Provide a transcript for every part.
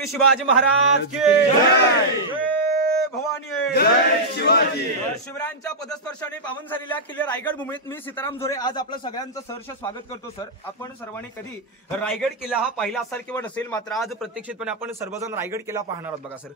छत्रपती शिवाजी महाराज की जय, भवानी जय शिवाजी। शिवरायांच्या पदस्पर्शाने पावन झालेल्या किल्ले रायगड भूमीत मी सीताराम झोरे आज आपलं सगळ्यांचं सहर्ष स्वागत करतो। सर, आपण सर्वांनी कधी रायगड किल्ला हा पाहिला असेल किंवा नसेल, मात्र आज प्रत्यक्षितपणे आपण सर्वजण रायगड किल्ला पाहणार आहोत। बघा सर,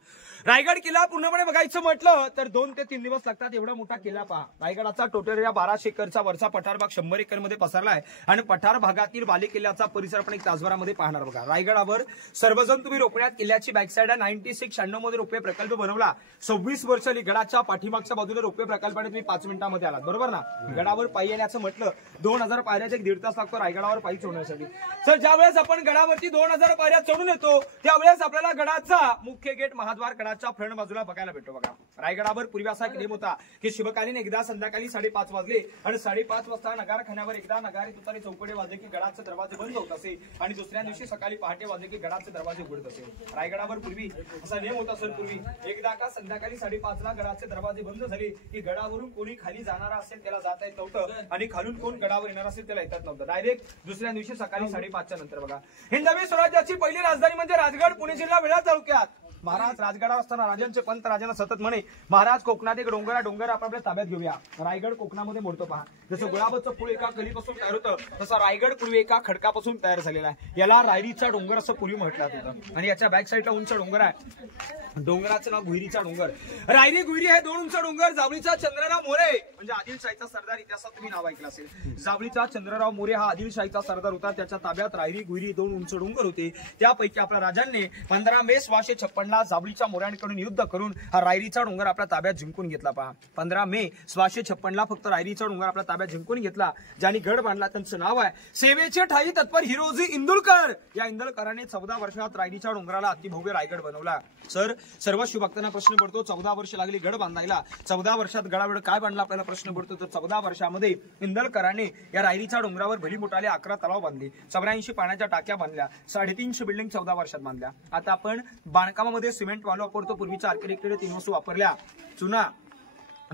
रायगड किल्ला पूर्णपणे बघायचं म्हटलं तर 2 ते 3 दिवस लागतात। एवढा मोठा किल्ला पहा। रायगडाचा टोटल एरिया 1200 एकरचा वरचा पठार भाग 100 एकरमध्ये पसरला आहे आणि पठार भागातील बाले किल्ल्याचा परिसर आपण 1 तासभरामध्ये पाहणार। बघा, रायगडावर सर्वजण तुम्ही रोपण्यात किल्ल्याची बॅकसाइड 96 मध्ये रोपवे प्रकल्प बनवला। 26 वर्ष गडाच्या पाठीमागच्या बाजूला रोपवे प्रकल्पाने तुम्ही 5 मिनिटांमध्ये आलात, बरोबर ना। गडावर पायी येण्याचं म्हटलं 2000 पायऱ्याचे 1.5 तास लागतो रायगडावर पायी चढण्यासाठी। सर, ज्यावेळेस आपण गडावरती 2000 पायऱ्या चढून येतो त्यावेळेस आपल्याला गडाचा मुख्य गेट महाद्वार गडाच्या फ्रंट बाजूला बघायला भेटतो। बघा, रायगडावर पूर्वी असा क्लेम होता की शिवकालीन एकदा संध्याकाळी 5:30 वाजले आणि 5:30 वाजता नगारखान्यावर एकदा नगारी तुतारी चौकडे वाजले की गडाचे दरवाजे बंद होत असे आणि दुसऱ्या दिवशी सकाळी पहाटे वाजले की गडाचे दरवाजे उघडत असे। रायगडावर पूर्वी असा नियम होता सर, पूर्वी एकदा का संध्याकाळी 5:30 ला गडाचे दरवाजे बंद झाले की गडावरून कोणी खाली जाणारा असेल त्याला जाता येत नव्हतं आणि खालून कोण गडावर येणार असेल त्याला येतात नव्हतं। डायरेक्ट दुसऱ्या दिवशी सकाळी 5:30च्या नंतर। बघा, हिंदवी स्वराज्याची पहिली राजधानी म्हणजे राजगड, पुणे जिल्हा वेळा तालुक्यात। महाराज राजगडावर असताना राजांचे पंत राजांना सतत म्हणे, महाराज कोकणात एक डोंगर आपल्या ताब्यात घेऊया। रायगड कोकणामध्ये मोडतो पहा। जसं गुलाबाचं फूल एका कलीपासून तयार होतं तसा रायगड पूर्वी एका खडकापासून तयार झालेला आहे। याला रायरीचा डोंगर असं पूर्वी म्हटलं होतं आणि याच्या बॅक साईडला उंच डोंगर आहे। डोंगराचं नाव गुहिरीचा डोंगर। रायरी गुहिरी हे 2 उंच डोंगर। जावळीचा चंद्रराव मोरे म्हणजे आदिलशाहीचा सरदार, इतिहासात तुम्ही नाव ऐकलं असेल। जावळीचा चंद्रराव मोरे हा आदिलशाहीचा सरदार होता। त्याच्या ताब्यात रायरी गुहिरी 2 उंच डोंगर होते। त्यापैकी आपल्या राजांनी 15 मे 1656 ला जावळीच्या मोऱ्यांकडून युद्ध करून हा रायरीचा डोंगर आपल्या ताब्यात जिंकून घेतला। पहा, 15 मे 1656 ला फक्त रायरीचा डोंगर आपल्या ताब्यात जिंकून घेतला। ज्यांनी गड बांधला त्यांचं नाव आहे सेवेचे ठाई तत्पर हिरोजी इंदुलकर। या इंदुलकरांनी 14 वर्षात रायरीच्या डोंगराला अतिभव्य रायगड बनवला। सर, सर्व शिवभक्तांना प्रश्न पडतो 14 वर्ष लागली गड बांधायला, 14 वर्षात गडावर काय बांधला आपल्याला प्रश्न पडतो। तर 14 वर्षामध्ये इंदुलकरांनी या रायरीच्या डोंगरावर भली मोठाले 11 तलाव बांधले, 84 पाण्याच्या टाक्या बांधल्या, 350 बिल्डिंग 14 वर्षात बांधल्या। आता आपण बांधकामामध्ये सिमेंट वाळू वापरतो, पूर्वीच्या आर्किटेक्टने 3 वस्तू वापरल्या, चुना,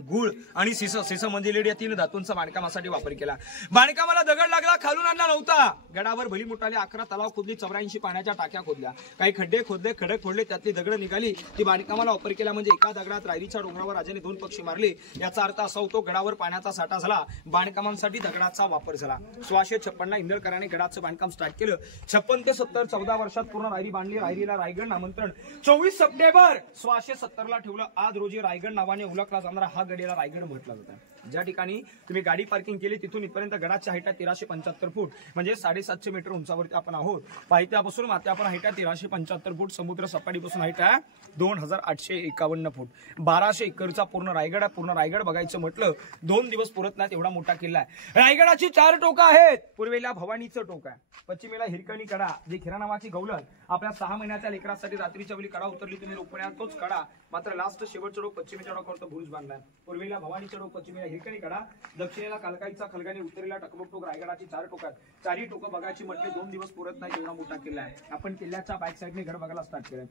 गुळ आणि सिस म्हणजे लेड या 3 धातूंचा बांधकामासाठी वापर केला। बांधकामाला दगड लागला, खालून आणला नव्हता। गडावर भली मोठाले 11 तलाव खोदली, 84 पाण्याच्या टाक्या खोदल्या, काही खड्डे खोदले, खडक फोडले, त्यातली दगड निघाली, ती बांधकामाला वापर केला। म्हणजे एका दगडात रायरीच्या डोंगरावर राजाने 2 पक्षी मारले। याचा अर्थ असा होतो गडावर पाण्याचा साठा झाला, बांधकामांसाठी दगडाचा वापर झाला। 1656 ला इंदुलकरांनी गडाचं बांधकाम स्टार्ट केलं। 56 ते 70 14 वर्षात पूर्ण रायरी बांधली। रायरीला रायगड नामंत्रण 24 सप्टेंबर 1670 ला ठेवलं। आज रोजी रायगड नावाने ओळखला जाणारा हा गडाला रायगड म्हटलं जातं। ज्या ठिकाणी तुम्ही गाडी पार्किंग केली तिथून इथपर्यंत गडाच्या हाईट 1375 फूट म्हणजे 750 मीटर उंचावरती आपण आहोत। पायथ्यापासून माथ्यापर्यंत हाईट 1375 फूट, समुद्र सपाटीपासून हाईट आहे 2851 फूट। 1200 एकरचा पूर्ण रायगड आहे। पूर्ण रायगड बघायचं म्हटलं 2 दिवस पुरत नाहीत, एवढा मोठा किल्ला आहे। रायगडाची 4 टोकं आहेत। पूर्वेला भवानीचं टोक आहे, पश्चिमेला हिरकणी कडा जी खिरा नावाची गवलन आपल्या 6 महिन्याच्या लेकरासाठी रात्रीच्या वेळी कडा उतरली तुम्ही रोपण्यात तोच कडा, मात्र लास्ट शेवटचा टोक पश्चिमेच्या टोकावर बुरुज बांधलाय। पूर्वेला भवानीचं टोक, पश्चिमेला हिरकणी कडा, दक्षिणेला कालकाईचा खलगानी, उत्तरेला टकमक टोक। रायगडाची 4 टोक आहेत। 4ही टोकं बघायची म्हटले 2 दिवस पुरत नाही, एवढा मोठा किल्ला आहे। आपण किल्ल्याच्या बॅक साईडने गड बघायला स्टार्ट केलंय।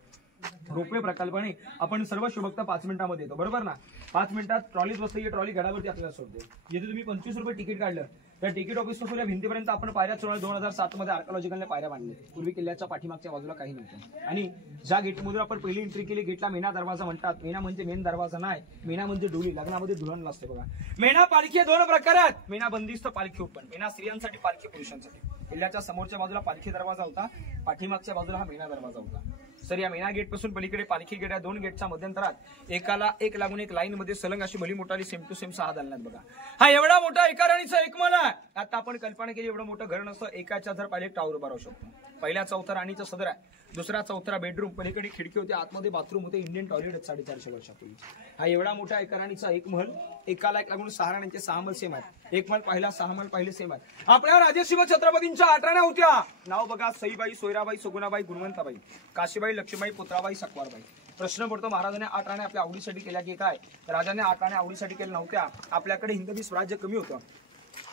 रोपवे प्रकल्पाने आपण सर्व शिवभक्त 5 मिनिटांमध्ये येतो, बरोबर ना। 5 मिनिटात ट्रॉलीच बसते, ही ट्रॉली गडावरती आपल्याला सोडते। जिथे तुम्ही 25 रुपये तिकीट काढलं त्या तिकीट ऑफिस पासून या भिंतीपर्यंत आपण पायऱ्या चढवल्या। 2007 मध्ये आर्किओलॉजिकलने पायऱ्या बांधल्या। पूर्वी किल्ल्याच्या पाठीमागच्या बाजूला काही नव्हतं आणि ज्या गेटमधून आपण पहिली एंट्री केली गेटला मेना दरवाजा म्हणतात। मेना म्हणजे मेन दरवाजा नाही, मेना म्हणजे डोली। लग्नामध्ये दुल्हन असते बघा। मेना पालखी 2 प्रकार आहेत, मेना बंदिस्त, पालखी ओपन। मेना स्त्रियांसाठी, पालखी पुरुषांसाठी। किल्ल्याच्या समोरच्या बाजूला पालखी दरवाजा होता, पाठीमागच्या बाजूला हा मेना दरवाजा होता। सर, या मेना गेट पासून पलीकडे पालखी गेट आहे। 2 गेटच्या मध्यंतरात एकाला एक लागून एक लाईन मध्ये सलंग अशी भली मोठाली सेम टू सेम 6 दालनात बघा। हा एवढा मोठा एका राणीचा एक महल आहे। आता आपण कल्पना केली एवढं मोठं घर नसतं, एकाच्या जर पाहिले टावर उभा राहू शकतो। पहिल्या चौथरा राणीचा सदर आहे, दुसरा चौथरा बेडरूम, पलीकडे खिडकी होती, आतमध्ये बाथरूम होते, इंडियन टॉयलेट 450 वर्षापूर्वी। हा एवढा मोठा एका राणीचा एक महल, एकाला एक लागून 6 राण्यांचे 6 महल सेम आहेत। एक महल पाहिला, 6 महल पाहिले सेम आहेत। आपल्या राजशिव छत्रपतींच्या 8 राण्या होत्या। नाव बघा, सईबाई, सोयराबाई, सुगुणाबाई, गुणवंताबाई, काशीबाई, लक्ष्मीबाई, पुत्राबाई, सकवारबाई। प्रश्न पडतो महाराजांनी 8 राण्या आपल्या आवडीसाठी केल्या की काय? राजाने 8 राण्या आवडीसाठी केल्या नव्हत्या। आपल्याकडे हिंदवी स्वराज्य कमी होतं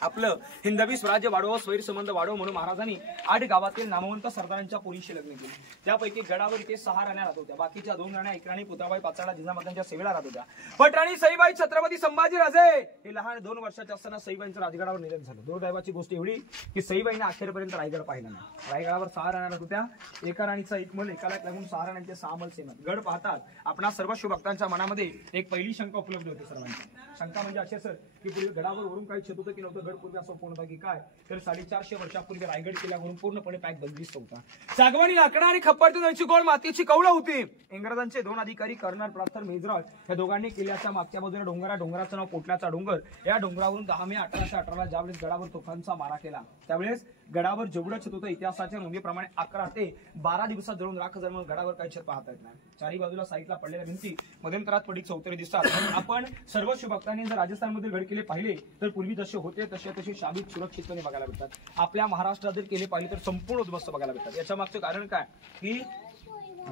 आपलं हिंदवी स्वराज्य वाढवा, स्वैर संबंध वाढव म्हणून महाराजांनी 8 गावातील नामवंत सरदारांच्या पोरीशी लग्न केली. त्यापैकी गडावर इथे 6 राण्या राहत होत्या. बाकीच्या 2 राण्या इकराणी पुत्राबाई पाचाळा जिजामातांच्या सेवेला राहत होत्या. पटराणी सईबाई छत्रपती संभाजी राजे हे लहान 2 वर्षाचे असताना सईबाईंचं राजगडावर निधन झालं. दुर्दैवाची गोष्ट एवढी की सईबाईने अखेरपर्यंत रायगड पाहिला नाही. रायगडावर 6 राण्या राहत होत्या. एका राणीचा एक मल, एकाला लागून 6 राण्यांचे 6 मल सेना. गड पाहतात आपणा सर्व शिवभक्तांच्या मनामध्ये एक पहिली शंका उपलब्ध होती सर्वांची. शंका म्हणजे अशी सर की पूर्वी गडावर वरून काही छत होतं की नव्हतं. गड पूर्वी असं पूर्ण की काय तर 450 वर्षापूर्वी रायगड किल्ल्यावरून पूर्णपणे पॅक बंदिस्त होता. सागवानी लाकडा आणि खप्परची गोड मातीची कौलं होती. इंग्रजांचे 2 अधिकारी कर्नल प्रार्थर मेजराळ या दोघांनी किल्ल्याच्या मागच्या बाजूला डोंगराचं नाव पोटल्याचा डोंगर, या डोंगरावरून 10 मे 1818 ज्यावेळेस गडावर तोफांचा मारा केला त्यावेळेस गडावर जेवढं छत होतं इतिहासाच्या नोंदीप्रमाणे 11 ते 12 दिवसात जळून राख झाल्यामुळे गडावर काही छत पाहता येत नाही. चारही बाजूला साईडला पडलेल्या भिंती मध्यंतरात पडीक चौतरे दिसतात. आपण सर्व शिवभक्तांनी जर राजस्थानमधील गड किल्ले पाहिले तर पूर्वी जसे होते तसे शाबीत सुरक्षितपणे बघायला भेटतात. आपल्या महाराष्ट्रात जर केले पाहिले तर संपूर्ण उद्ध्वस्त बघायला भेटतात. याच्या मागचं कारण काय की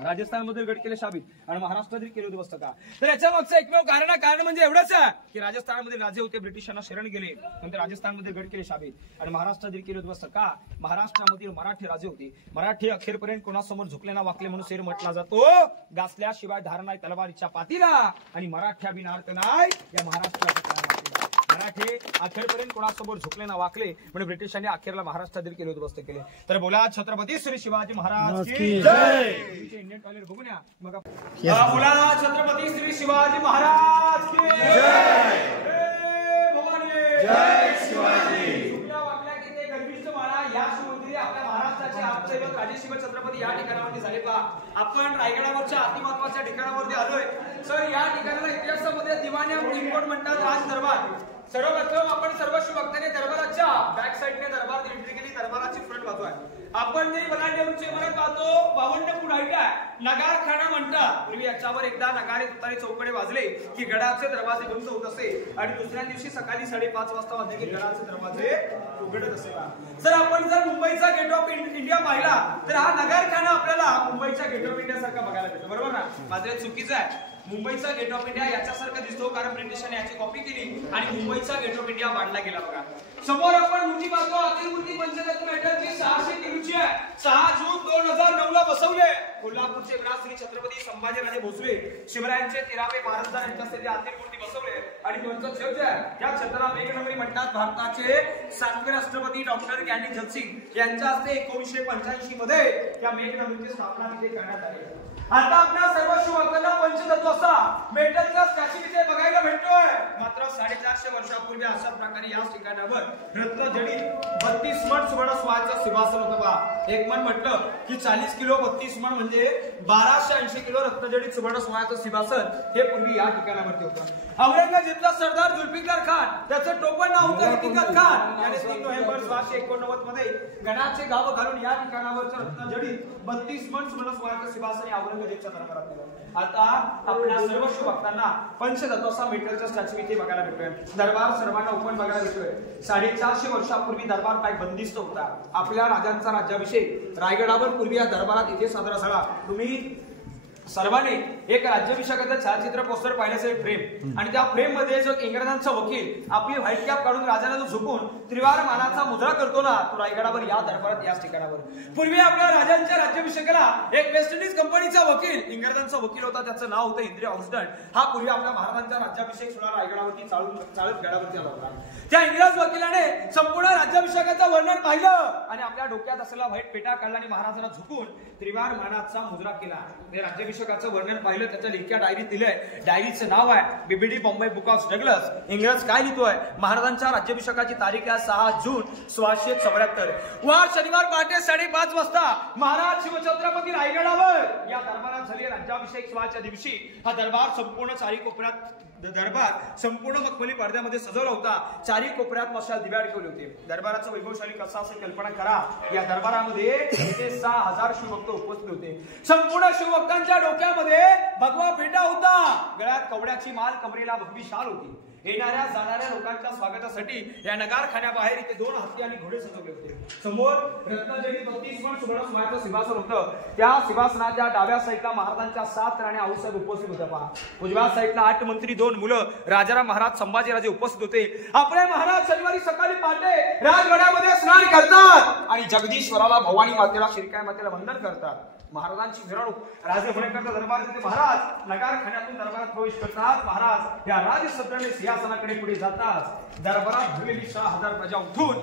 राजस्थानमधील गड किल्ले शाबीत आणि महाराष्ट्रातील केले उद्ध्वस्त का तर याच्या मागचं एकमेव कारण म्हणजे एवढंच आहे की राजस्थानमधील राजे होते ब्रिटिशांना शरण गेले, नंतर राजस्थानमधील गड किल्ले शाबीत आणि महाराष्ट्रातील केले उद्ध्वस्त का. महाराष्ट्रामधील मराठी राजे होते. मराठी अखेरपर्यंत कोणासमोर झुकले ना वाकले म्हणून शेर म्हटला जातो. गासल्याशिवाय धार नाही तलवारीच्या पातीला आणि मराठ्या बिनार्थ नाही या महाराष्ट्राच्या मराठी अखेरपर्यंत कोणासमोर झुकले ना वाकले म्हणजे ब्रिटिशांनी अखेरला महाराष्ट्रातील केले उद्ध्वस्त केले. तर बोला छत्रपती श्री शिवाजी महाराज की जय. इंडियन टॉयलेट बघून या मग बोला छत्रपती श्री शिवाजी महाराज की जय. भवानी जय शिवाजी. झुकल्या वाकल्या की ते गर्विष्ठ माळा या शिवमंदिरी आपल्या महाराष्ट्राचे आपदैवत राजे शिव छत्रपती या ठिकाणावरती झाले पहा. आपण रायगडावरच्या अतिमहत्वाच्या ठिकाणावरती आलोय. सर या ठिकाणाला इतिहासामध्ये दिवाणी इंपोर्ट म्हणतात राज दरबार. सर्वप्रथम आपण सर्व शिवभक्तांनी दरबाराच्या बॅक साइडने दरबार एंट्री केली. दरबाराची फ्रंट बाजू आहे. आपण जे बलाढ्य उंची इमारत पाहतो 52 फूट हाईट आहे. नगारखाना म्हणतात. पूर्वी याच्यावर एकदा नगारे तुतारी चौकडे वाजले की गडाचे दरवाजे बंद होत असे आणि दुसऱ्या दिवशी सकाळी 5:30 वाजता वाजले की गडाचे दरवाजे उघडत असे. जर आपण जर मुंबईचा गेट ऑफ इंडिया पाहिला तर हा नगारखाना आपल्याला मुंबईच्या गेट ऑफ इंडिया सारखा बघायला भेटतो. बरोबर ना. माझं चुकीचं आहे. मुंबईचा गेट ऑफ इंडिया याच्यासारखा दिसतो कारण ब्रिटिशांनी याची कॉपी केली आणि मुंबईचा गेट ऑफ इंडिया बांधला गेला. बघा समोर आपण मूर्ती पाहतो. आतील मूर्ती पंचरत्न मेटलची 600 किलोची आहे. 6 जून 2009 ला बसवले. कोल्हापूरचे विराट श्री छत्रपती संभाजीराजे भोसले शिवरायांचे 13वे महाराज यांच्या स्थिती आतील मूर्ती बसवले आणि त्यांचं छत आहे या छत्राला मेघनगरी म्हणतात. भारताचे 7वे राष्ट्रपती डॉक्टर कॅनिंग जगसिंग यांच्या हस्ते 1985 मध्ये या मेघनगरीची स्थापना तिथे करण्यात आली. आता आपल्या सर्व शिवभक्तांना पंचतत्व असा मेटलचा स्टॅच्यू तिथे बघायला भेटतोय. मात्र 450 वर्षापूर्वी अशा प्रकारे याच ठिकाणावर रत्नजडित 32 मण सुवर्ण स्वाचं सिंहासन होतं. बा एक मन म्हटलं की 40 किलो 32 मण म्हणजे 1280 किलो रत्नजडित सुवर्ण स्वाचं सिंहासन हे पूर्वी या ठिकाणावरती होतं. औरंगजेबचा सरदार जुल्फिकार खान त्याचं टोपण नाव होतं हकीकत खान. याने 3 नोव्हेंबर 1689 मध्ये गडाचे गाव घालून या ठिकाणावरचं रत्नजडित 32 मण सुवर्ण स्वाचं सिंहासन औरंगजेबच्या दरबारात दिलं. आता आपल्या सर्व शिवभक्तांना पंचतत्वाचा मेटलचा स्टॅच्यू इथे बघायला भेटतोय. दरबार सर्वांना ओपन बघायला भेटतोय. 450 वर्षापूर्वी दरबार काय बंदिस्त होता. आपल्या राजांचा राज्याभिषेक रायगडावर पूर्वी या दरबारात इथे साजरा झाला. तुम्ही सर्वांनी एक राज्याभिषेकाचं छायाचित्र पोस्टर पाहिलं असेल फ्रेम आणि त्या फ्रेम मध्ये जो इंग्रजांचा वकील आपली व्हाईट कॅप काढून राजाला जो झुकून त्रिवार मानाचा मुद्रा करतो ना तो रायगडावर या दरबारात याच ठिकाणावर. पूर्वी आपल्या राजांच्या राज्याभिषेकाला एक वेस्ट इंडिज कंपनीचा वकील इंग्रजांचा वकील होता. त्याचं नाव होतं हेनरी ऑक्सडन. हा पूर्वी आपल्या महाराजांचा राज्याभिषेक सोहळा रायगडावरती चालत गडावरती आला होता. त्या इंग्रज वकिलाने संपूर्ण राज्याभिषेकाचं वर्णन पाहिलं आणि आपल्या डोक्यात असलेला व्हाईट पेटा काढला आणि महाराजांना झुकून त्रिवार मानाचा मुद्रा केला. राज्याभिषेकाचं वर्णन पाहिलं. त्याच्या लेख्या डायरीत दिलंय. डायरीचं नाव आहे BBD Bombay book of Douglas. इंग्रज काय लिहितोय महाराजांच्या राज्याभिषेकाची तारीख आहे 6 जून 1674. वार शनिवार पहाटे 5:30 वाजता महाराज शिवछत्रपती रायगडावर या दरबारात झाली राज्याभिषेक सोहळ्याच्या दिवशी. हा दरबार संपूर्ण चारी कोपऱ्यात संपूर्ण मखमली पडद्यामध्ये सजवला होता. चारी कोपऱ्यात मशाल दिवे अडकवले होते. दरबाराचं वैभवशाली कसं असेल कल्पना करा. या दरबारामध्ये 6000 शिवभक्त उपस्थित होते. संपूर्ण शिवभक्तांच्या डोक्यामध्ये भगवा फेटा होता. गळ्यात कवड्याची माल, कमरेला भगवी शाल होती. येणाऱ्या जाणाऱ्या लोकांच्या स्वागतासाठी या नगारखान्याबाहेर इथे 2 हत्ती आणि घोडे सजवले होते. समोर रत्नागिरी 32 मन सुवर्ण सोहळ्याचं सिंहासन होतं. त्या सिंहासनाच्या डाव्या साईडला महाराजांच्या 7 राण्या आऊसाहेब उपस्थित होत्या. पहा, उजव्या साईडला 8 मंत्री, 2 मुलं, राजाराम महाराज, संभाजीराजे उपस्थित होते. आपले महाराज शनिवारी सकाळी पहाटे राजवाड्यामध्ये स्नान करतात आणि जगदीश्वराला, भवानी मातेला, शिरकाय मातेला वंदन करतात. महाराजांची मिरवणूक राजे होण्याकरता दरबार येथे महाराज नगारखान्यातून दरबारात प्रवेश करतात. महाराज या राजसत्राने सिंहासनाकडे पुढे जातात. दरबारात भरलेली 6000 प्रजा उठून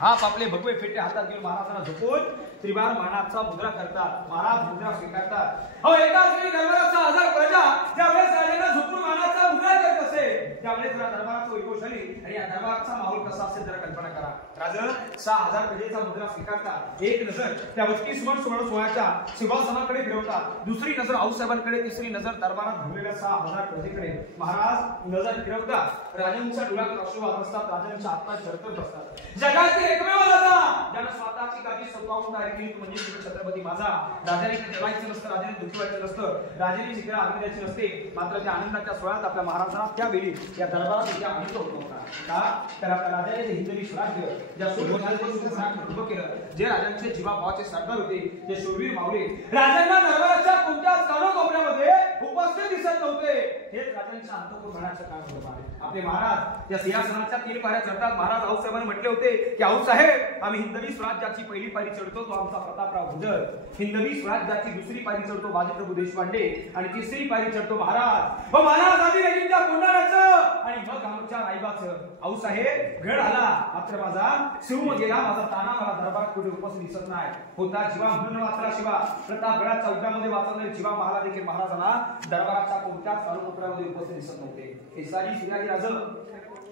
हात आपले भगवे फेटे हातात घेऊन महाराजांना झोपून त्रिवार मानाचा मुद्रा करतात. महाराज मुद्रा स्वीकारतात. एकाच वेळी दरबारात 6000 प्रजा ज्यावेळेस राजांना झोपून मानाचा मुद्रा करत असे त्यावेळेस जरा दरबाराची वैभव झाली आणि या दरबाराचा माहोल कसा असेल जरा कल्पना करा. राजा 6000 प्रजेचा मुद्रा स्वीकारतात. एक नजर त्या 32 मन सुवर्ण सोहळ्याच्या सिंहासनाकडे फिरवतात. दुसरी नजर आऊसाहेबांकडे, तिसरी नजर दरबारात भरलेल्या 6000 प्रजेकडे. महाराज नजर फिरवतात. राजांच्या डोळ्यात अश्रू वाहत असतात. राजांच्या हातात थरथर बसतात. जगातील एकमेव राजा ज्यानं स्वतःची गादी स्वतःहून तयारी केली म्हणजे छत्रपती माझा. राजाने जेवायचं नसतं, राजाने दुःखी व्हायचं नसतं, राजाने शिकला आग्रह द्यायची नसते. मात्र त्या आनंदाच्या सोहळ्यात आपल्या महाराजांना त्यावेळी या दरबारात आनंद होत नव्हता. का तर आपल्या राजाने जे हिंदवी स्वराज्य ज्या उभं केलं, जे राजांचे जीवाभावाचे सरदार होते, जे शूरवीर मावळे राजांना दरबाराच्या कोणत्याच कानोकोपऱ्यामध्ये उपस्थित दिसत नव्हते. हेच राजांच्या अंतःपुर मनाचं कारण होतं. आपले महाराज या सिंहासनाच्या 3 पायऱ्या चढतात. महाराज आऊसाहेबांनी म्हटले होते की आऊसाहेब आम्ही हिंदवी स्वराज्याची पहिली पायरी चढतो तो आमचा प्रतापराव भुजल, हिंदवी स्वराज्याची दुसरी पायरी चढतो बाजीप्रभू देशपांडे आणि तिसरी पायरी चढतो महाराज महाराज आधी लगीनच्या कोंडाण्याचं आणि मग आमच्या रायबाचं. आऊसाहेब घड आला मात्र माझा शिवम गेला. माझा ताना मला दरबारात कुठे उपस्थित दिसत नाही. होता जीवा म्हणून वाचला शिवा. प्रतापगडाच्या उद्यामध्ये वाचलेले जीवा महाराज देखील महाराजांना दरबाराच्या कोणत्याच कानोकोपऱ्यामध्ये उपस्थित दिसत नव्हते. केसाजी शिवाजी राज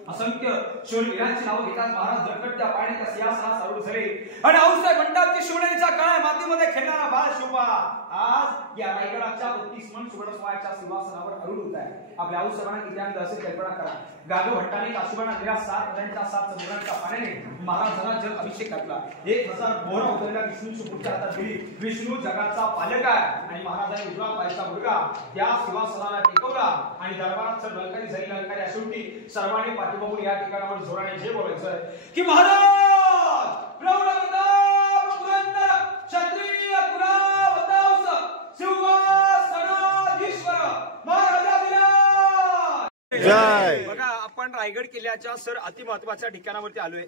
असंख्य शूरवीरांची नावं घेतात. महाराज दरकटत्या पाण्याच्या सिंहासनात सारूढ झाले आणि आऊसाहेब म्हणतात की शिवनेरीच्या काळ्या मातीमध्ये खेळणारा बाळ शिवबा आज या रायगडाच्या 32 मन सुवर्ण सोहळ्याच्या सिंहासनावर आरूढ होत आहे. आपल्या आऊसाहेबांना किती आनंद असेल कल्पना करा. गागो भट्टाने काशीबाना दिल्या 7 नद्यांच्या 7 समुद्रांच्या पाण्याने महाराजांना जल अभिषेक घातला. 1000 बोरा उतरल्या विष्णूची मूर्ती हातात दिली. विष्णू जगाचा पालक आहे आणि महाराजांनी उजवा पायचा मुलगा त्या सिंहासनाला टेकवला आणि दरबारात सर ललकारी झाली. ललकारी शेवटी सर्वांनी पाठीमागून या ठिकाणावर जोराने जे बोलायचं की महाराज प्रौढ पुरंदर क्षत्रिय कुलावतांस सिंहासनाधीश्वर महाराजा जय. बघा आपण रायगड किल्ल्याच्या सर अति महत्वाच्या ठिकाणावरती आलोय.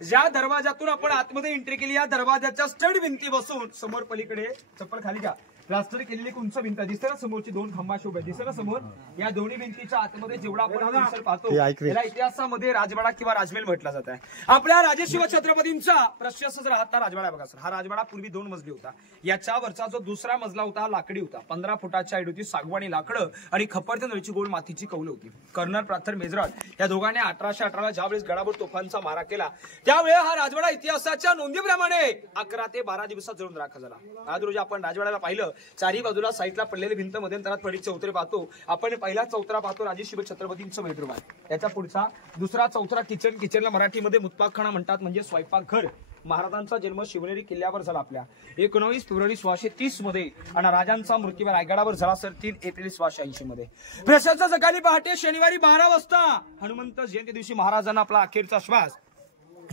ज्या दरवाजातून आपण आतमध्ये एंट्री केली या दरवाजाच्या स्टड भिंती बसून समोर पलीकडे चप्पल खाली घ्या प्लास्टर केलेली एक उंच भिंत दिसते ना. समोरची 2 खांबा शोभे दिसते ना समोर. या दोन्ही भिंतीच्या आतमध्ये जेवढा आपण परिसर पाहतो त्याला इतिहासामध्ये राजवाडा किंवा राजमहल म्हटला जात आहे. आपल्या राजशिव छत्रपतींचा प्रशस्त राहता राजवाडा बघा सर. हा राजवाडा पूर्वी 2 मजली होता. याच्या वरचा जो दुसरा मजला होता लाकडी होता. 15 फुटाची हाईट होती. सागवानी लाकडं आणि खप्परच्या नळीची गोल मातीची कौल होती. कर्नल प्रार्थर मेजराट या दोघांनी 1818 ज्यावेळेस गडावर तोफांचा मारा केला त्यावेळी हा राजवाडा इतिहासाच्या नोंदीप्रमाणे 11 ते 12 दिवसात जळून राखा झाला. आज रोजी आपण राजवाड्याला पाहिलं चारी बाजूला साईडला पडलेली भिंत मध्यंतरात पडीत चौतरे पाहतो. आपण पहिला चौतरा पाहतो राजेशिव छत्रपतींचं बेडरूम आहे. त्याच्या पुढचा दुसरा चौतरा किचन. किचनला मराठीमध्ये मुतपाकखाना म्हणतात म्हणजे स्वयंपाकघर. महाराजांचा जन्म शिवनेरी किल्ल्यावर झाला आपल्या 19 फेब्रुवारी 1630 मध्ये आणि राजांचा मृत्यू रायगडावर झाला सर 3 एप्रिल 1680 मध्ये. प्रशासनाच्या सकाळी पहाटे शनिवारी 12 वाजता हनुमंत जयंती दिवशी महाराजांना आपला अखेरचा श्वास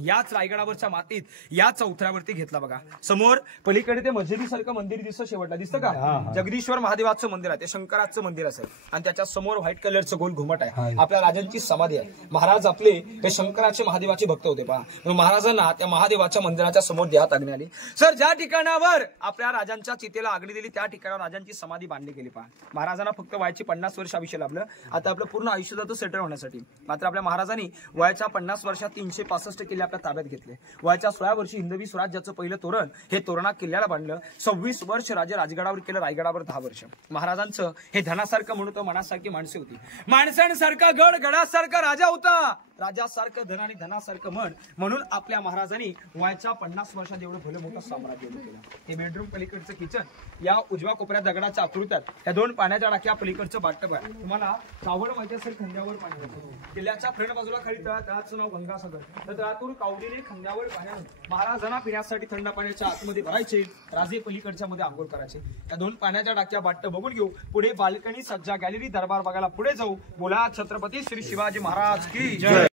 याच रायगडावरच्या मातीत या चौथऱ्यावरती घेतला. बघा समोर पलीकडे ते मस्जिदीसारखं मंदिर दिसतं. शेवटला दिसतं का जगदीश्वर महादेवाचं मंदिर आहे. ते शंकराचं मंदिर असेल आणि त्याच्या समोर व्हाईट कलरचं गोल घुमट आहे. आपल्या राजांची समाधी आहे. महाराज आपले हे शंकराचे महादेवाचे भक्त होते. पहा महाराजांना त्या महादेवाच्या मंदिराच्या समोर देहात अग्नी आली. सर ज्या ठिकाणावर आपल्या राजांच्या चितेला अग्नी दिली त्या ठिकाणावर राजांची समाधी बांधली गेली. पहा महाराजांना फक्त वयाची 50 वर्ष आयुष्य लाभलं. आता आपलं पूर्ण आयुष्य जातं सेटल होण्यासाठी. मात्र आपल्या महाराजांनी वयाच्या 50 वर्षात 365 किल्ले आपल्या ताब्यात घेतले. वयाच्या 16 वर्षी हिंदवी स्वराज्याचं पहिलं तोरण हे तोरणा किल्ल्याला बांधलं. 26 वर्ष राजे राजगडावर केलं. रायगडावर 10 वर्ष. महाराजांचं हे धनासारखं म्हणतो मनासारखी माणसे होती. माणसांसारखा गड गडासारखा राजा होता. राजासारखं धन आणि धनासारखं मन, म्हणून आपल्या महाराजांनी वयाच्या 50 वर्षात एवढं भलं मोठं साम्राज्य केलं. हे बेडरूम पलीकडचं किचन, या उजव्या कोपऱ्यात दगडाच्या आकृत्यात त्या 2 पाण्याच्या टाक्या पलीकडचं बाटप आहे. तुम्हाला कावड माहिती असेल, खंद्यावर पाणी असतं. किल्ल्याच्या फ्रंट बाजूला खाली तळाचं नाव गंगासागर. तर तळातून कावडीने खंद्यावर पाण्यानं महाराजांना पिण्यासाठी थंड पाण्याच्या आतमध्ये भरायचे, राजे पलीकडच्या मध्ये आंघोळ करायचे. त्या 2 पाण्याच्या टाक्या बाटप बघून घेऊ, पुढे बाल्कनी, सज्जा, गॅलरी, दरबार बघायला पुढे जाऊ. बोला छत्रपती श्री शिवाजी महाराज की जय.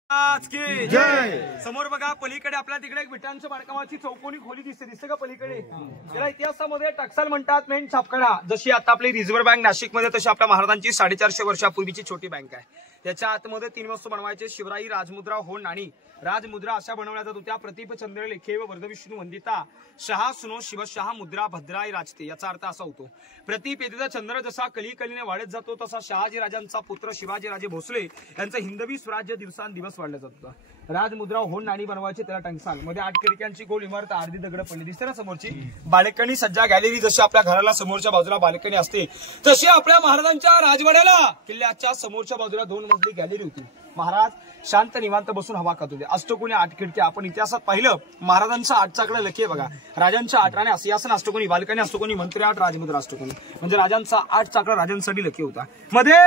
समोर बघा पलीकडे आपल्या तिकडे एक विटांच्या बांधकामाची चौकोनी खोली दिसते का पलीकडे? त्याला इतिहासामध्ये टक्साल म्हणतात, मेन छापखाना. जशी आता आपली रिझर्व्ह बँक नाशिकमध्ये, तशी आपल्या महाराजांची 450 वर्षापूर्वीची छोटी बँक आहे. त्याच्या आतमध्ये 3 वस्तू बनवायचे: शिवराई, राजमुद्रा, हो नाणी. राजमुद्रा अशा बनवल्या जात होत्या: प्रतीप चंद्र लेखे व वर्धविष्णू वंदिता शहा सुनो शिवशहा मुद्रा भद्राई राजते. याचा अर्थ असा होतो, प्रतीप येथील चंद्र जसा कलीकलीने वाढत जातो, तसा शहाजी राजांचा पुत्र शिवाजी राजे भोसले यांचं हिंदवी स्वराज्य दिवसांदिवस वाढलं जात होतं. राजमुद्रा होऊन नाणी बनवायची, त्याला टंकसाल. मध्ये 8 खिडक्यांची गोल इमारत, अर्धी दगड पडली दिसते ना समोरची. बाल्कनी, सज्जा, गॅलरी. जशी आपल्या घराला समोरच्या बाजूला बाल्कनी असते, तशी आपल्या महाराजांच्या राजवाड्याला किल्ल्याच्या समोरच्या बाजूला 2 मजली गॅलरी होती. महाराज शांत निवांत बसून हवा खात होते. अष्टकोनी 8 खिडक्या. आपण इतिहासात पाहिलं, महाराजांचा 8 चाकडं लकी आहे बघा. राजांच्या 8 राण्या, सिंहासन अष्टकोनी, बाल्कनी अष्टकोनी, मंत्री 8, राजमुद्रा अष्टकोनी. म्हणजे राजांचा 8 चाकडा राजांसाठी लकी होता. मध्ये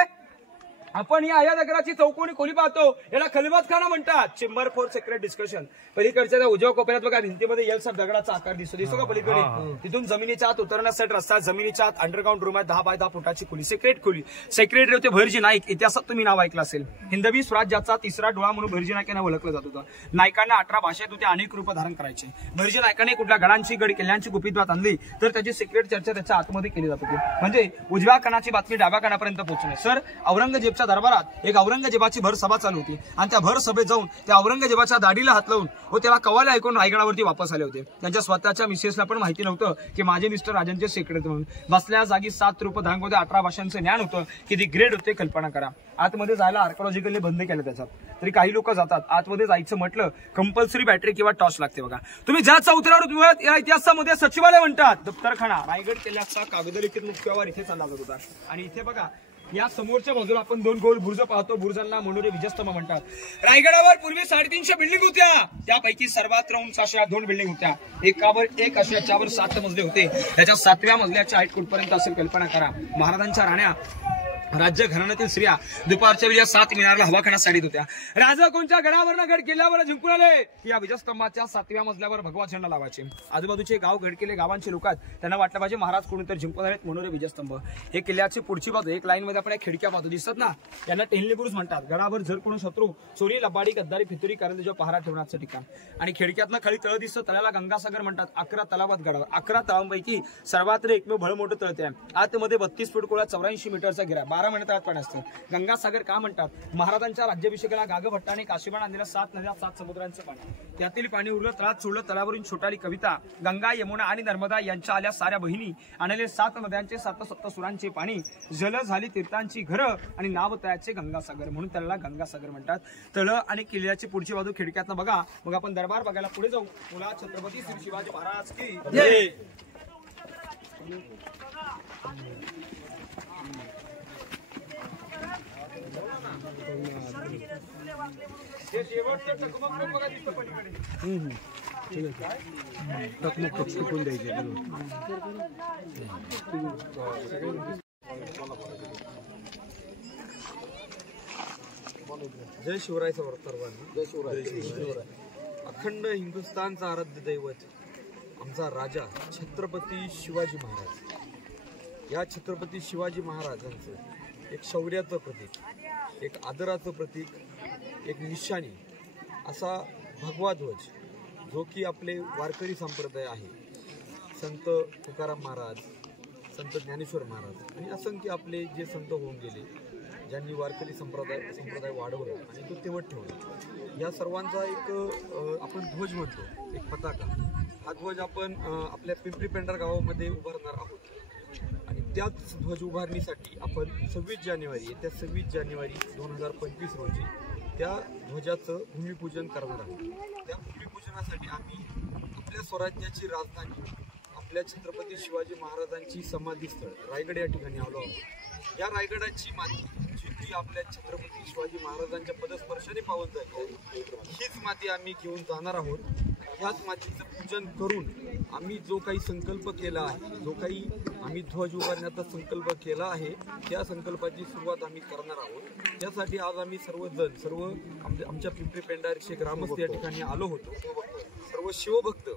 आपण या दगडाची चौकोनी खोली पाहतो, याला खलबतखाना म्हणतात. Chamber for secret discussion. पलीकडच्या उजव्या कोपऱ्यात बघा भिंतीमध्ये एलसार दगडाचा आकार दिसतो का पलीकडे? तिथून जमिनीच्या आत उतरण्यासाठी रस्ता. जमिनीच्या आत अंडरग्राऊंड रूम आहे, 10 बाय 10 फुटाची खोली, सिक्रेट खोली. सेक्रेटरी होते भैरजी नाईक. इतिहासात तुम्ही नाव ऐकलं असेल. हिंदवी स्वराज्याचा 3रा डोळा म्हणून भैरजी नाईक यांना ओळखलं जात होतं. नायकांना 18 भाषेत होते, अनेक रूप धारण करायचे. भैरजी नायकाने कुठल्या गडांची, गड किल्ल्यांची गुपितवात आणली तर त्याची सिक्रेट चर्चा त्याच्या आतमध्ये केली जात होती. म्हणजे उजव्या कानाची बातमी डाव्या कानापर्यंत पोहोचणे. सर, औरंगजेबच्या दरबारात एक औरंगजेबाची भर सभा चालू होती आणि त्या भर सभेत जाऊन त्या औरंगजेबाच्या दाढीला हात लावून व त्याला कवाले ऐकून रायगडावरती वापस आले होते. त्यांच्या स्वतःच्या मिसेसला पण माहिती नव्हतं की माझे मिस्टर राजांचे सेक्रेटरी म्हणून. बसल्या जागी 7 रूप धारण होते, 18 भाषांचं ज्ञान होतं. किती ग्रेड होते कल्पना करा. आतमध्ये जायला आर्किओलॉजिकली बंद केलं त्याच्यात, तरी काही लोक जातात. आतमध्ये जायचं म्हटलं कंपल्सरी बॅटरी किंवा टॉर्च लागते बघा. तुम्ही ज्या चौथऱ्यावर या इतिहासामध्ये सचिवालय म्हणतात, दप्तरखाना. रायगड किल्ल्याचा कागदलिखित मुख्य व्यवहार इथे चालला जात होता. आणि इथे बघा या समोरच्या बाजूला आपण 2 गोल बुर्ज पाहतो. बुर्जांना मनोरे विजयस्तंभ म्हणतात. रायगडावर पूर्वी 350 बिल्डिंग होत्या. त्यापैकी सर्वात उंच अशा 2 बिल्डिंग होत्या. एकावर एक अशा, याच्यावर 7 मजले होते. त्याच्या 7व्या मजल्याची हाईट कुठपर्यंत असेल कल्पना करा. महाराजांच्या राण्या, राज्य घराण्यातील स्त्रिया दुपारच्या वेळी 7 मिनारला हवा खाण्यासाठी होत्या. राजा कोणत्या गडावर गड किल्ल्यावर जिंकून आले की या विजयस्तंभाच्या 7व्या मजल्यावर भगवा झेंडा लावायचे. आजूबाजूचे गाव, गड किल्ले, गावांचे लोक त्यांना वाटलं पाहिजे महाराज कोणीतरी जिंकून आलेत, मनोरे विजयस्तंभ. हे किल्ल्याची पुढची बाजू, एक लाईन मध्ये आपण खिडक्या पाहतो दिसतात ना, यांना टेहली बुरुज म्हणतात. गडावर जर कोणी शत्रू चोरी, लबाडी, गद्दारी, फितुरी कारण त्याच्या पहारा ठेवण्याचं ठिकाण. आणि खिडक्यातनं खाली तळ दिसतं, तळ्याला गंगासागर म्हणतात. 11 तलावात गडावर. 11 तलावांपैकी सर्वात एकमेव भळ मोठं तळते आहे. आतमध्ये 32 फूट खोला, 84 मीटरचा घेरा, 12 महिने तळात पाणी असतं. गंगासागर का म्हणतात? महाराजांच्या राज्याभिषेकाला गागभट्टाने काशीबाण आणलेल्या 7 नद्या, 7 समुद्रांचं पाणी. त्यातील पाणी उरलं तळात सोडलं. तळावरून छोटाली कविता. गंगा, यमुना आणि नर्मदा यांच्या आल्या साऱ्या बहिणी. आणले 7 नद्यांचे 7 सप्तसुरांचे पाणी. जल झाली तीर्थांची घरं आणि नाव तळ्याचे गंगासागर, म्हणून त्याला गंगासागर म्हणतात. तळ आणि किल्ल्याची पुढची बाजू खिडक्यातनं बघा. मग आपण दरबार बघायला पुढे जाऊ. बोला छत्रपती श्री शिवाजी महाराज की जय. हे शेवटचं टकमक बघा दिसतं पलीकडे. ठीक आहे, टकमक टिकून द्यायचे. जय शिवराय सर्वांना. जय शिवराय. अखंड हिंदुस्थानचा आराध्य दैवत आमचा राजा छत्रपती शिवाजी महाराज. या छत्रपती शिवाजी महाराजांचं एक शौर्याचं प्रतीक, एक आदराचं प्रतीक, एक निशाणी असा भगवा ध्वज, जो की आपले वारकरी संप्रदाय आहे. संत तुकाराम महाराज, संत ज्ञानेश्वर महाराज आणि असंख्य आपले जे संत होऊन गेले, ज्यांनी वारकरी संप्रदाय वाढवला आणि तो तेवढ ठेवला. या सर्वांचा एक आपण ध्वज म्हणतो, एक पताका. हा ध्वज आपण आपल्या पिंपरी पेंढार गावामध्ये उभारणार आहोत. आणि त्याच ध्वज उभारणीसाठी आपण 26 जानेवारी 2025 रोजी त्या ध्वजाचं भूमिपूजन करणार आहोत. त्या भूमिपूजनासाठी आम्ही आपल्या स्वराज्याची राजधानी आपल्या छत्रपती शिवाजी महाराजांची समाधी स्थळ रायगड या ठिकाणी आलो आहोत। या रायगडाची माती जी की आपल्या छत्रपती शिवाजी महाराजांच्या पदस्पर्शाने पावन झाली आहे, हीच माती आम्ही घेऊन जाणार आहोत। ह्याच मातीचं पूजन करून आम्ही जो काही संकल्प केला आहे, जो काही आम्ही ध्वज उभारण्याचा संकल्प केला आहे, त्या संकल्पाची सुरुवात आम्ही करणार आहोत। त्यासाठी आज आम्ही सर्व आमच्या पिंपरी पेंढारचे ग्रामस्थ या ठिकाणी आलो होतो। सर्व शिवभक्त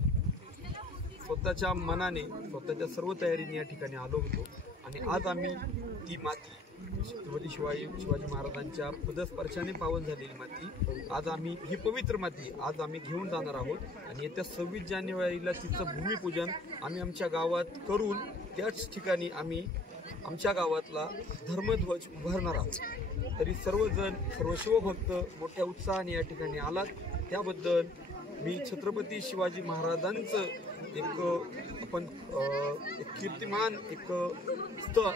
स्वतःच्या मनाने स्वतःच्या सर्व तयारीने या ठिकाणी आलो होतो आणि आज आम्ही ती माती छत्रपती शिवाजी महाराजांच्या पदस्पर्शाने पावन झालेली माती आज आम्ही ही पवित्र माती आज आम्ही घेऊन जाणार आहोत आणि येत्या 26 जानेवारीला तिचं भूमिपूजन आम्ही आमच्या गावात करून त्याच ठिकाणी आम्ही आमच्या गावातला धर्मध्वज उभारणार आहोत। तरी सर्व शिवभक्त मोठ्या उत्साहाने या ठिकाणी आलात, त्याबद्दल मी छत्रपती शिवाजी महाराजांचं एक कीर्तिमान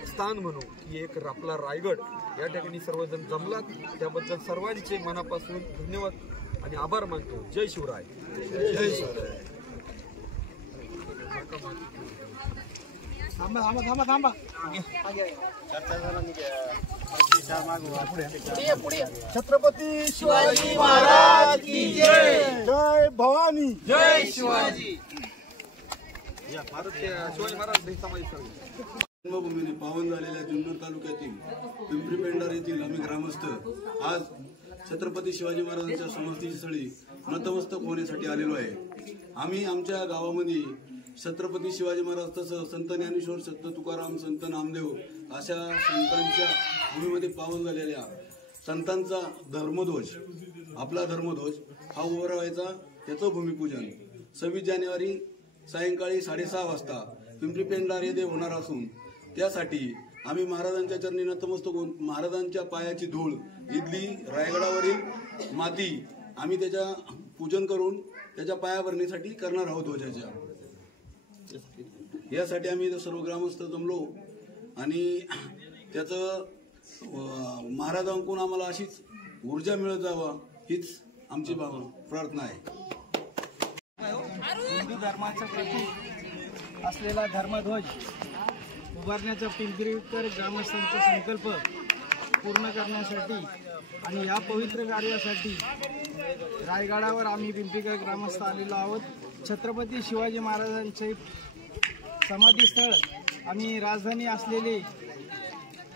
स्थान म्हणू की आपला रायगड या ठिकाणी सर्वजण जमलात, त्याबद्दल सर्वांचे मनापासून धन्यवाद आणि आभार मानतो। जय शिवराय। जय शिवराय। थांबा छत्रपती शिवाजी महाराज की जय। जय भवानी। जय शिवाजी। शिवाजी महाराज जन्मभूमीने पावन झालेल्या जुन्नर तालुक्यातील पिंपरी पेंढार येथील आम्ही ग्रामस्थ आज छत्रपती शिवाजी महाराजांच्या समाधीस्थळी नतमस्तक होण्यासाठी आलेलो आहे। आम्ही आमच्या गावामध्ये छत्रपती शिवाजी महाराज तसं संत ज्ञानेश्वर, संत तुकाराम, संत नामदेव अशा संतांच्या भूमीमध्ये पावन झालेल्या संतांचा धर्मध्वज, आपला धर्मध्वज हा उभारायचा, त्याचं भूमिपूजन 26 जानेवारी सायंकाळी 6:30 वाजता पिंपरी पेंढार येथे होणार असून त्यासाठी आम्ही महाराजांच्या चरणी नतमस्तक होऊन महाराजांच्या पायाची धूळ इथली रायगडावरील माती आम्ही त्याच्या पूजन करून त्याच्या पायाभरणीसाठी करणार आहोत ध्वजाच्या। यासाठी आम्ही सर्व ग्रामस्थ जमलो आणि त्याचं महाराजांकडून आम्हाला अशीच ऊर्जा मिळत जावा हीच आमची प्रार्थना आहे। हिंदू धर्माचा प्रतीक असलेला धर्मध्वज उभारण्याचा पिंपरीकर ग्रामस्थांचा संकल्प पूर्ण करण्यासाठी आणि या पवित्र कार्यासाठी रायगडावर आम्ही पिंपरीकर ग्रामस्थ आलेलो आहोत। छत्रपती शिवाजी महाराजांचे समाधीस्थळ आम्ही राजधानी असलेले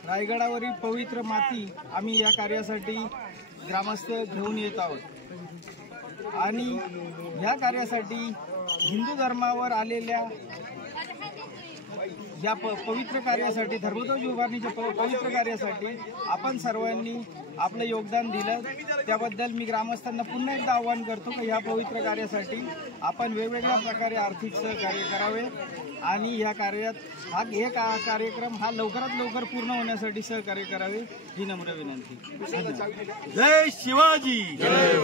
रायगडावरील पवित्र माती आम्ही या कार्यासाठी ग्रामस्थ घेऊन येत आहोत आणि या कार्यासाठी हिंदू धर्मावर आलेल्या या पवित्र कार्यासाठी धर्मध्वज उभारणीच्या पवित्र कार्यासाठी आपण सर्वांनी आपलं योगदान दिलं, त्याबद्दल मी ग्रामस्थांना पुन्हा एकदा आवाहन करतो की ह्या पवित्र कार्यासाठी आपण वेगवेगळ्या प्रकारे आर्थिक सहकार्य करावे आणि या कार्यात हे कार्यक्रम हा लवकरात लवकर पूर्ण होण्यासाठी सहकार्य करावे ही नम्र विनंती। जय शिवाजी। जय